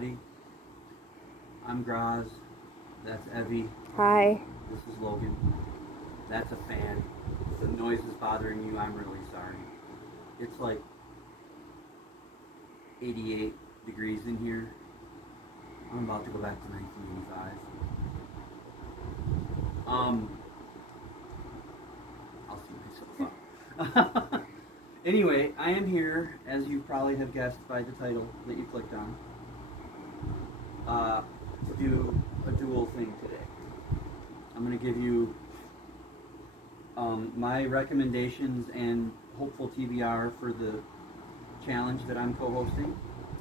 everybody. I'm Graz. That's Evie. Hi. This is Logan. That's a fan. If the noise is bothering you, I'm really sorry. It's like 88 degrees in here. I'm about to go back to 1985. I'll see myself up. Anyway, I am here, as you probably have guessed by the title that you clicked on, to do a dual thing today. I'm going to give you my recommendations and hopeful TBR for the challenge that I'm co-hosting.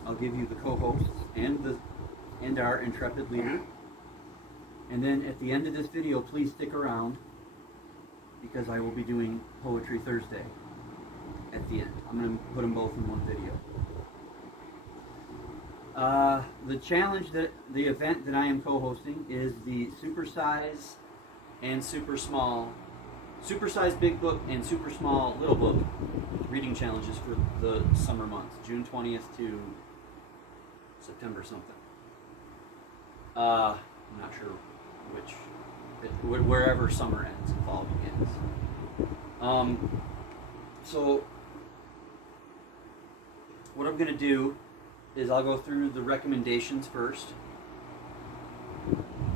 I'll give you the co-hosts and our intrepid leader. And then at the end of this video, please stick around because I will be doing Poetry Thursday at the end. I'm going to put them both in one video. The challenge, the event that I am co-hosting is the Super Size and Super Small, Super Size Big Book and Super Small Little Book reading challenges for the summer months, June 20th to September something. I'm not sure wherever summer ends and fall begins. So what I'm going to do is I'll go through the recommendations first,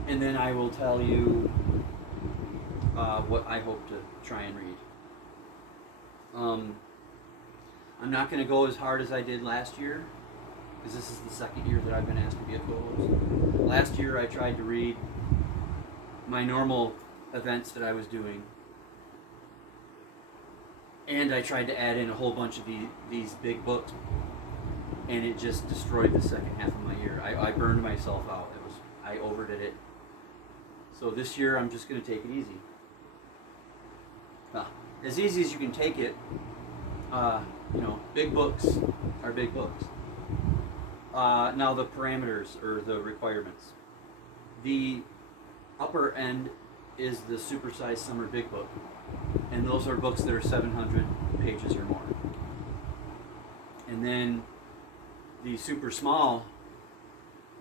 and then I will tell you what I hope to try and read. I'm not going to go as hard as I did last year, because this is the second year that I've been asked to be a co-host. Last year I tried to read my normal events that I was doing, and I tried to add in a whole bunch of these big books, and it just destroyed the second half of my year. I burned myself out. I overdid it. So this year I'm just going to take it easy. As easy as you can take it. Big books are big books. Now the parameters or the requirements. The upper end is the supersized summer big book, and those are books that are 700 pages or more. And then the super small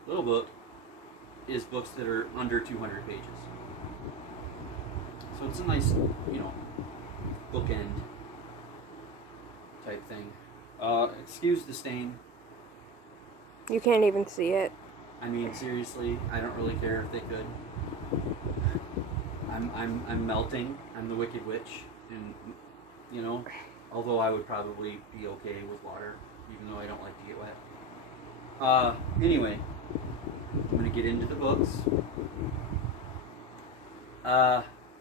little book is books that are under 200 pages. So it's a nice, bookend type thing. Excuse the stain. You can't even see it. I mean, seriously, I don't really care if they could. I'm melting. I'm the Wicked Witch, and although I would probably be okay with water, even though I don't like to get wet. Anyway, I'm going to get into the books.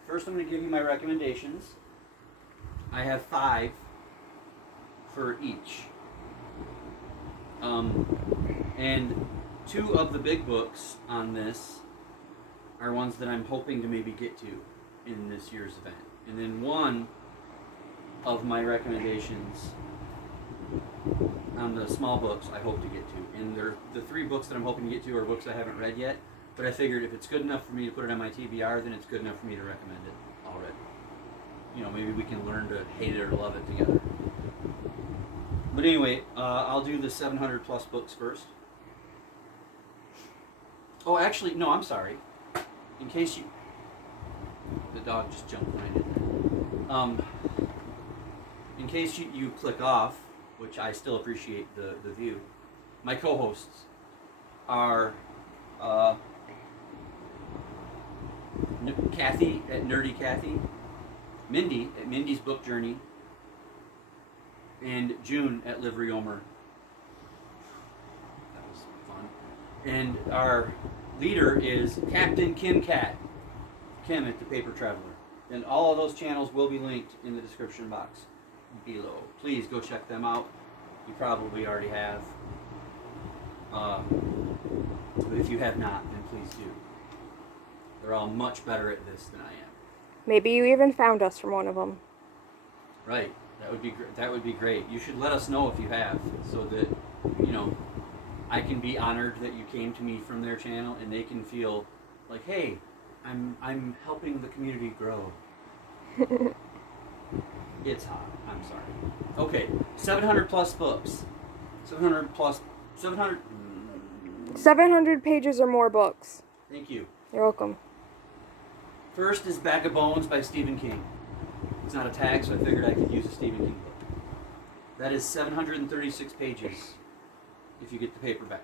First, I'm going to give you my recommendations. I have 5 for each. And 2 of the big books on this are ones that I'm hoping to maybe get to in this year's event. And then 1 of my recommendations on the small books I hope to get to. And the 3 books that I'm hoping to get to are books I haven't read yet, but I figured if it's good enough for me to put it on my TBR, then it's good enough for me to recommend it already. Maybe we can learn to hate it or love it together. But anyway, I'll do the 700 plus books first. Oh, actually, no, I'm sorry. In case you... The dog just jumped right in there. In case you click off, which I still appreciate the view, my co-hosts are Kathy at Nerdy Kathy, Mindy at Mindy's Book Journey, and June at Livery Omer. That was fun. And our leader is Captain Kim Cat, Kim at the Paper Traveler. And all of those channels will be linked in the description box below. Please go check them out. You probably already have. But if you have not, then please do. They're all much better at this than I am. Maybe you even found us from one of them. Right. That would be great. You should let us know if you have, so that I can be honored that you came to me from their channel, and they can feel like, hey, I'm helping the community grow. It's hot. I'm sorry. Okay, 700 plus books. 700 plus. 700. 700 pages or more books. Thank you. You're welcome. First is Bag of Bones by Stephen King. It's not a tag, so I figured I could use a Stephen King book. That is 736 pages if you get the paperback.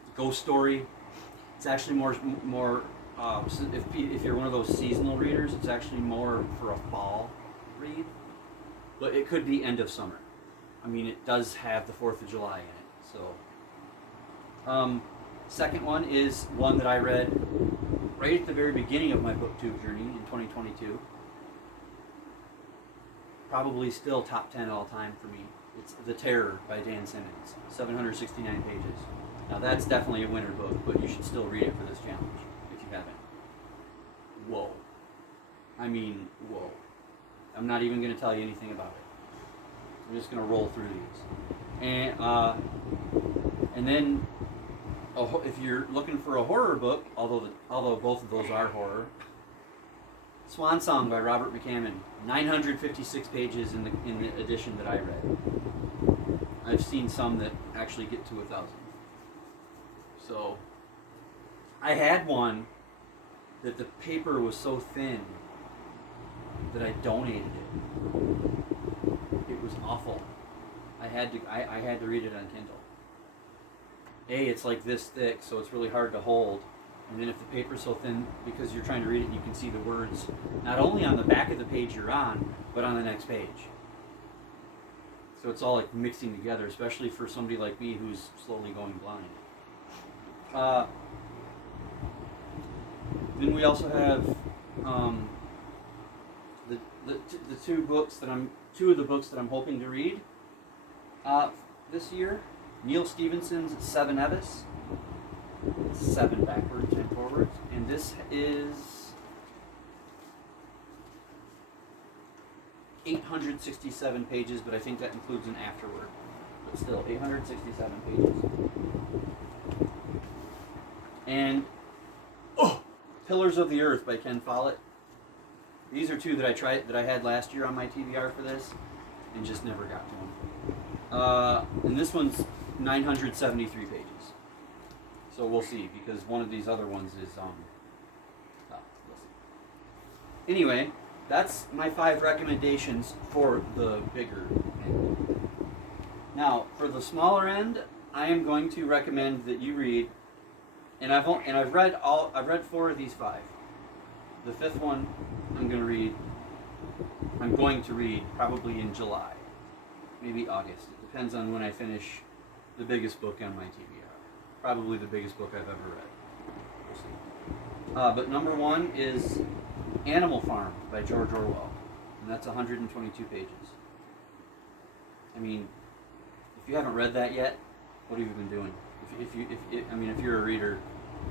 It's a ghost story. It's actually more if you're one of those seasonal readers, it's actually more for a fall read. But it could be end of summer. I mean, it does have the 4th of July in it. So, second one is one that I read right at the very beginning of my booktube journey in 2022. Probably still top 10 all time for me. It's The Terror by Dan Simmons, 769 pages. Now that's definitely a winter book, but you should still read it for this challenge if you haven't. Whoa. I mean, whoa. I'm not even going to tell you anything about it. I'm just going to roll through these. And then if you're looking for a horror book, although both of those are horror, Swan Song by Robert McCammon, 956 pages in the edition that I read. I've seen some that actually get to 1,000. So, I had one that the paper was so thin that I donated it. It was awful. I had to read it on Kindle. It's like this thick, so it's really hard to hold. And then if the paper's so thin, because you're trying to read it, you can see the words not only on the back of the page you're on, but on the next page. So it's all like mixing together, especially for somebody like me who's slowly going blind. Then we also have two of the books that I'm hoping to read this year. Neil Stephenson's Seven Evis. 7 backwards and forwards, and this is 867 pages, but I think that includes an afterword. But still, 867 pages. And Pillars of the Earth by Ken Follett. These are two that I had last year on my TBR for this, and just never got to them. And this one's 973 pages. So we'll see, because one of these other ones is, we'll see. Anyway, that's my 5 recommendations for the bigger end. Now, for the smaller end, I am going to recommend that you read, and I've read 4 of these 5. The 5th one I'm going to read probably in July, maybe August. It depends on when I finish the biggest book on my TBR. Probably the biggest book I've ever read. We'll see. But number 1 is Animal Farm by George Orwell, and that's 122 pages. I mean, if you haven't read that yet, what have you been doing? If you're a reader,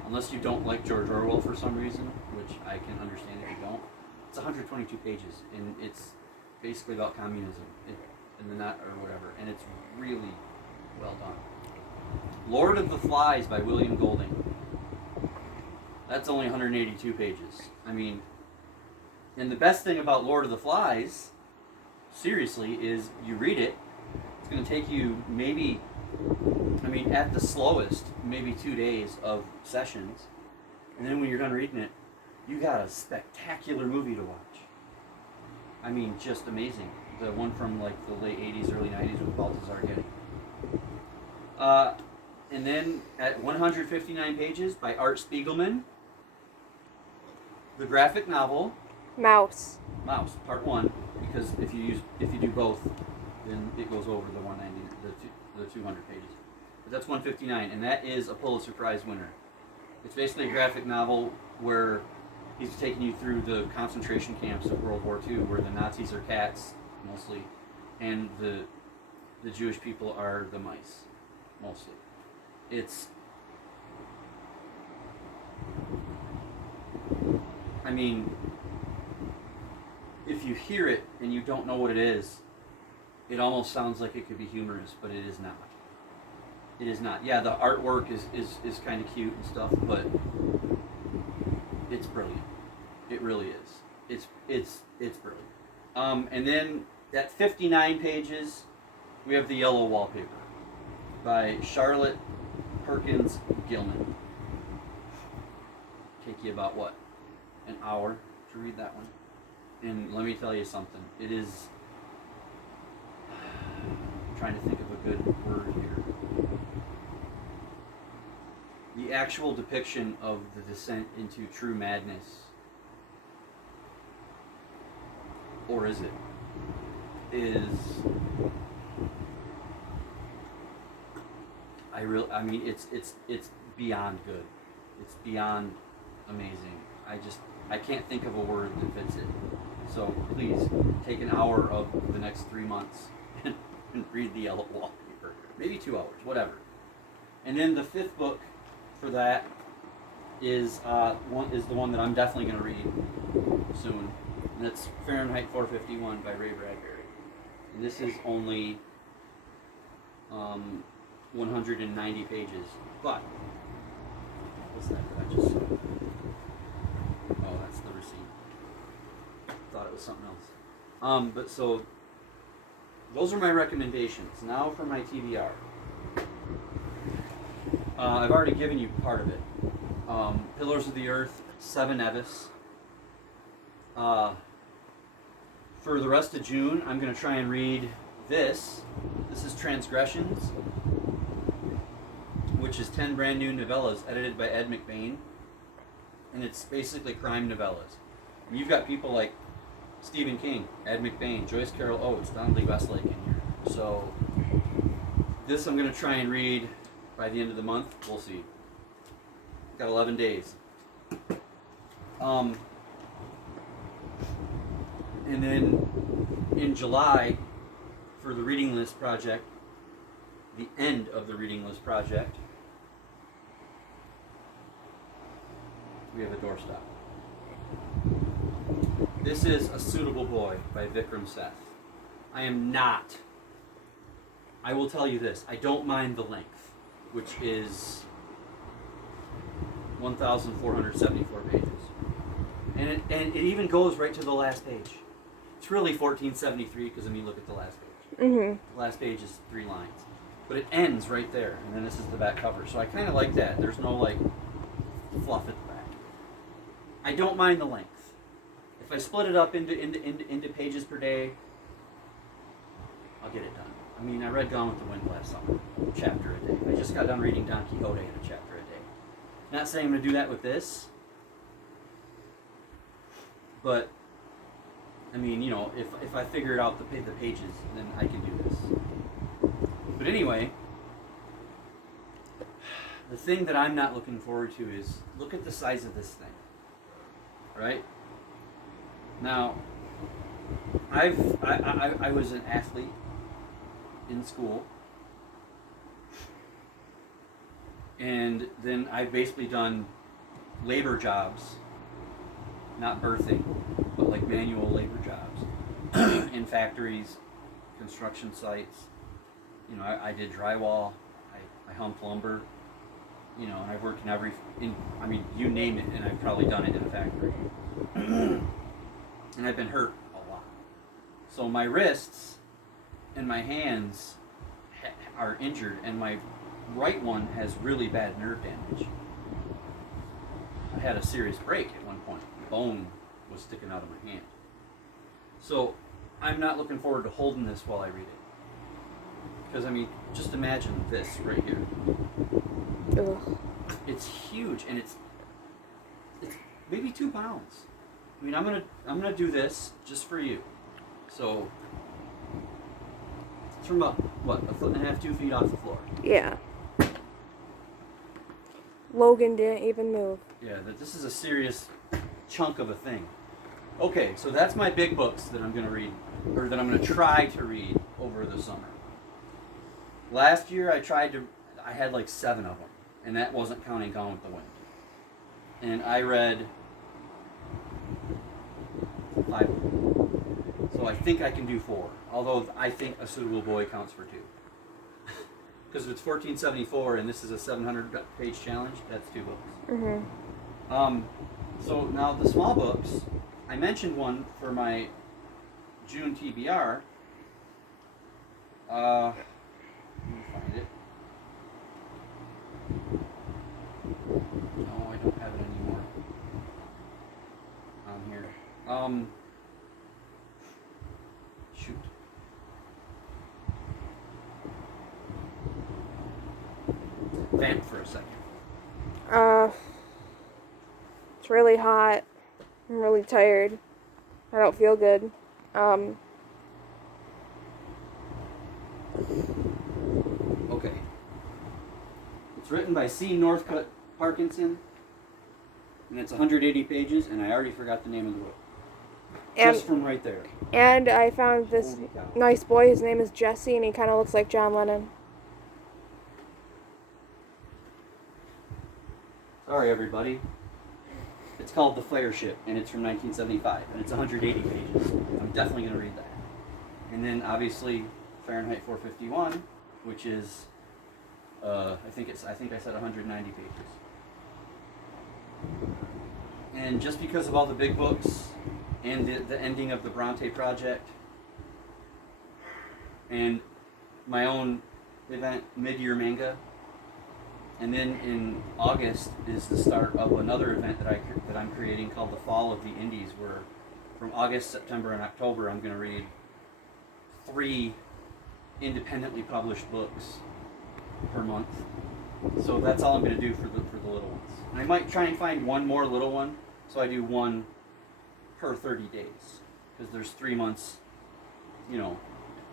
unless you don't like George Orwell for some reason, which I can understand if you don't, it's 122 pages, and it's basically about communism, and it's really well done. Lord of the Flies by William Golding. That's only 182 pages. I mean, and the best thing about Lord of the Flies, seriously, is you read it, it's going to take you at the slowest, maybe 2 days of sessions, and then when you're done reading it, you got a spectacular movie to watch. I mean, just amazing. The one from like the late 80s, early 90s with Balthazar Getty. And then at 159 pages by Art Spiegelman, the graphic novel Mouse, Part 1, because if you do both, then it goes over the 190, the 200 pages. But that's 159, and that is a Pulitzer Prize winner. It's basically a graphic novel where he's taking you through the concentration camps of World War II, where the Nazis are cats mostly, and the Jewish people are the mice mostly. If you hear it and you don't know what it is, it almost sounds like it could be humorous, but it is not. It is not. Yeah, the artwork is kind of cute and stuff, but it's brilliant. It really is. It's brilliant. And then at 59 pages, we have The Yellow Wallpaper by Charlotte Perkins Gilman. Take you about what? An hour to read that one. And let me tell you something. It is. I'm trying to think of a good word here. The actual depiction of the descent into true madness. Or is it? Is. I mean, it's beyond good. It's beyond amazing. I can't think of a word that fits it. So please take an hour of the next 3 months and read the Yellow Wallpaper. Maybe 2 hours, whatever. And then the fifth book for that is the one that I'm definitely going to read soon. And that's Fahrenheit 451 by Ray Bradbury. And this is only 190 pages. But what's that I just saw? Oh, that's the receipt. Thought it was something else. But so those are my recommendations. Now for my TBR. I've already given you part of it. Pillars of the Earth, Seven Nevis. For the rest of June, I'm going to try and read this. This is Transgressions, which is 10 brand new novellas edited by Ed McBain. And it's basically crime novellas. And you've got people like Stephen King, Ed McBain, Joyce Carol Oates, Don Lee Westlake in here. So this I'm going to try and read by the end of the month. We'll see. Got 11 days. And then in July, for the reading list project, the end of the reading list project, we have a doorstop. This is A Suitable Boy by Vikram Seth. I will tell you this, I don't mind the length, which is 1,474 pages. And it even goes right to the last page. It's really 1473 because, look at the last page. Mm-hmm. The last page is 3 lines. But it ends right there, and then this is the back cover. So I kind of like that. There's no, fluff at the back. I don't mind the length. If I split it up into pages per day, I'll get it done. I read Gone with the Wind last summer, chapter a day. I just got done reading Don Quixote in a chapter a day. Not saying I'm going to do that with this, but, if I figure it out the pages, then I can do this. But anyway, the thing that I'm not looking forward to is, look at the size of this thing. Right? Now, I was an athlete in school, and then I've basically done labor jobs, not birthing, but like manual labor jobs in factories, construction sites. I did drywall, I humped lumber, and I've worked you name it, and I've probably done it in a factory. And I've been hurt a lot. So my wrists and my hands are injured, and my right one has really bad nerve damage. I had a serious break at one point. The bone was sticking out of my hand. So I'm not looking forward to holding this while I read it. Because, just imagine this right here. Ugh. It's huge, and it's maybe 2 pounds. I'm gonna do this just for you. So it's from about 1.5 to 2 feet off the floor. Yeah. Logan didn't even move. Yeah, this is a serious chunk of a thing. Okay, so that's my big books that I'm gonna read, or that I'm gonna try to read over the summer. Last year I had like 7 of them, and that wasn't counting Gone with the Wind. And I read 5 of them. So I think I can do 4, although I think A Suitable Boy counts for 2. Because if it's 1474 and this is a 700-page challenge, that's 2 books. Mm-hmm. So now the small books, I mentioned one for my June TBR. Let me find it. Shoot. Vamp for a second. It's really hot. I'm really tired. I don't feel good. Okay. It's written by C. Northcutt Parkinson, and it's 180 pages, and I already forgot the name of the book. And Just from right there. and I found this Holy cow. nice boy. His name is Jesse, and he kind of looks like John Lennon. Sorry, everybody. It's called The Flare Ship, and it's from 1975, and it's 180 pages. I'm definitely going to read that. And then, obviously, Fahrenheit 451, which is, I think I said 190 pages. And just because of all the big books, and the ending of the Bronte Project, and my own event, Mid-Year Manga, and then in August is the start of another event that I'm creating called the Fall of the Indies, where from August, September, and October I'm going to read 3 independently published books per month. So that's all I'm going to do for the little ones. And I might try and find one more little one, so I do one per 30 days, because there's 3 months.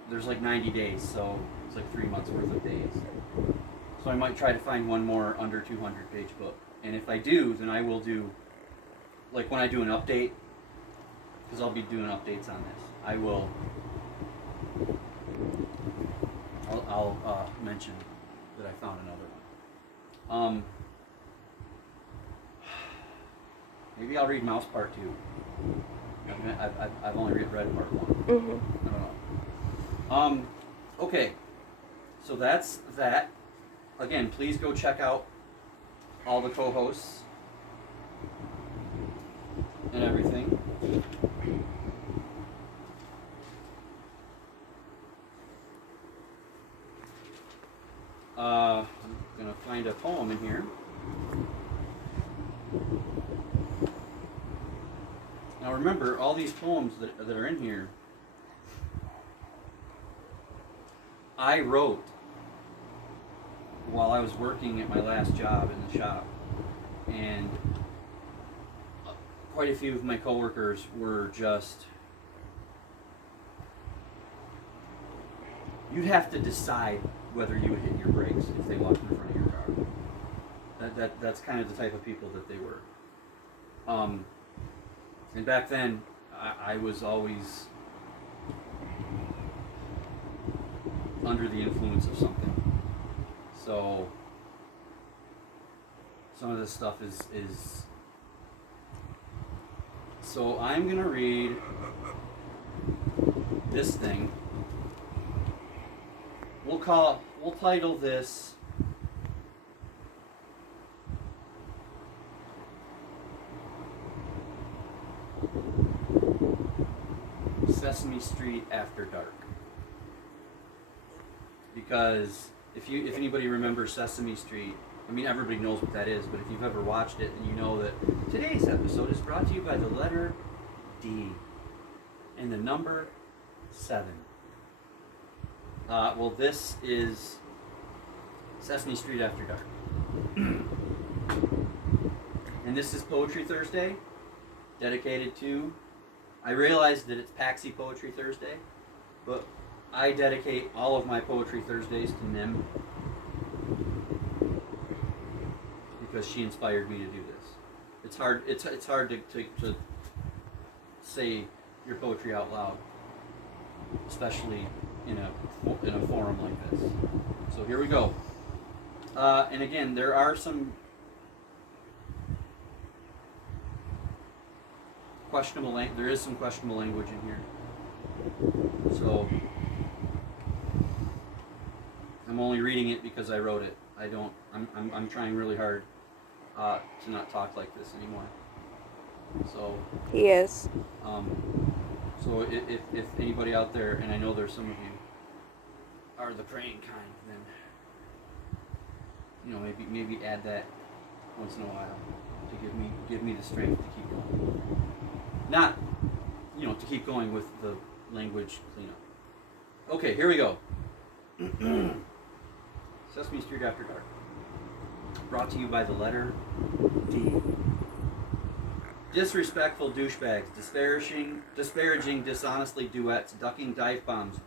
There's like 90 days, so it's like 3 months worth of days. So I might try to find one more under 200 page book. And if I do, then I will do, like when I do an update, because I'll be doing updates on this, I'll mention that I found another one. Maybe I'll read Mouse Part 2. I've only read Part 1. Mm-hmm. I don't know. Okay. So that's that. Again, please go check out all the co-hosts and everything. I'm gonna find a poem in here. Now remember, all these poems that are in here, I wrote while I was working at my last job in the shop, and quite a few of my coworkers were just, you'd have to decide whether you would hit your brakes if they walked in front of your car. That's kind of the type of people that they were. And back then, I was always under the influence of something. So some of this stuff is so I'm gonna read this thing. We'll title this Sesame Street After Dark. Because if anybody remembers Sesame Street, I mean, everybody knows what that is, but if you've ever watched it, then you know that today's episode is brought to you by the letter D and the number 7. Well, this is Sesame Street After Dark. And this is Poetry Thursday, dedicated to, I realize that it's Paxi Poetry Thursday, but I dedicate all of my Poetry Thursdays to Nim, because she inspired me to do this. It's hard to say your poetry out loud, especially in a forum like this. So here we go. And again, there is some questionable language in here. So I'm only reading it because I wrote it. I'm trying really hard to not talk like this anymore. So He is. So if anybody out there, and I know there's some of you, are the praying kind, then maybe add that once in a while to give me the strength to keep going. Not to keep going with the language cleanup. Okay, here we go. Sesame Street After Dark. Brought to you by the letter D. Disrespectful douchebags, disparaging dishonestly duets, ducking dive bombs,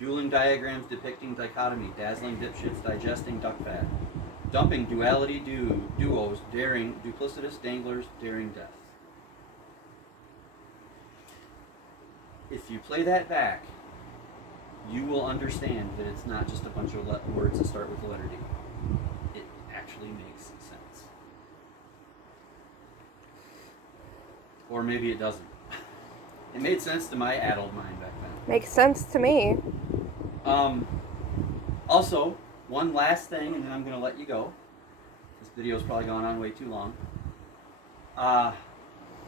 dueling diagrams depicting dichotomy, dazzling dipshits digesting duck fat, dumping duality duos, daring duplicitous danglers, daring death. If you play that back, you will understand that it's not just a bunch of words that start with the letter D. It actually makes sense. Or maybe it doesn't. It made sense to my addled mind back then. Makes sense to me. Also, one last thing, and then I'm going to let you go. This video's probably gone on way too long.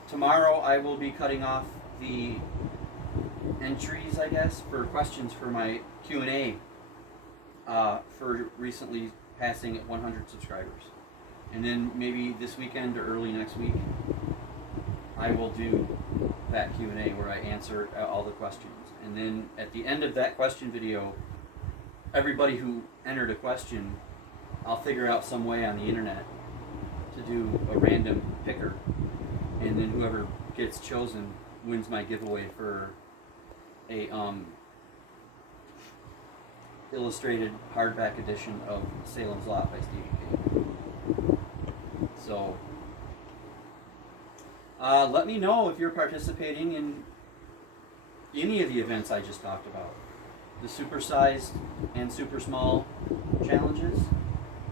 Tomorrow I will be cutting off the entries, I guess, for questions for my Q&A for recently passing at 100 subscribers. And then maybe this weekend or early next week, I will do that Q&A where I answer all the questions. And then at the end of that question video, everybody who entered a question, I'll figure out some way on the internet to do a random picker. And then whoever gets chosen wins my giveaway for a illustrated hardback edition of Salem's Lot by Stephen King. So let me know if you're participating in any of the events I just talked about. The supersized and super small challenges,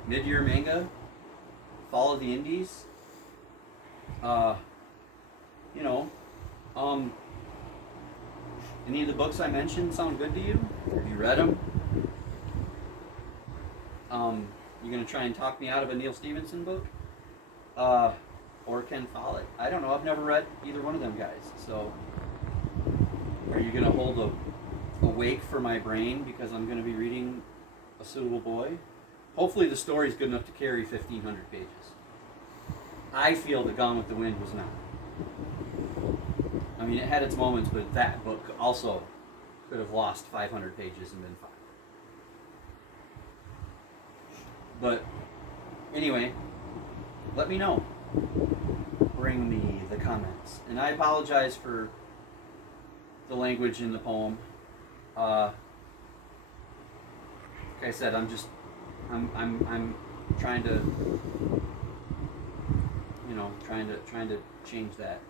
mid-year manga, fall of the indies. Any of the books I mentioned sound good to you? Have you read them? You gonna try and talk me out of a Neil Stevenson book? Or Ken Follett? I don't know. I've never read either one of them guys. So, are you gonna hold a wake for my brain because I'm gonna be reading A Suitable Boy? Hopefully, the story's good enough to carry 1,500 pages. I feel that Gone with the Wind was not. I mean, it had its moments, but that book also could have lost 500 pages and been fine. But anyway, let me know. Bring me the comments. And I apologize for the language in the poem. Like I said, I'm trying to, trying to change that.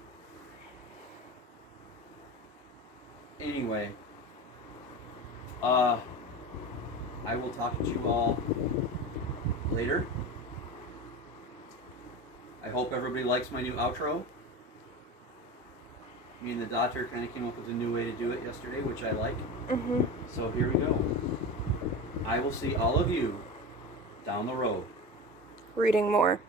Anyway, I will talk to you all later. I hope everybody likes my new outro. Me and the doctor kind of came up with a new way to do it yesterday, which I like. Mm-hmm. So here we go. I will see all of you down the road. Reading more.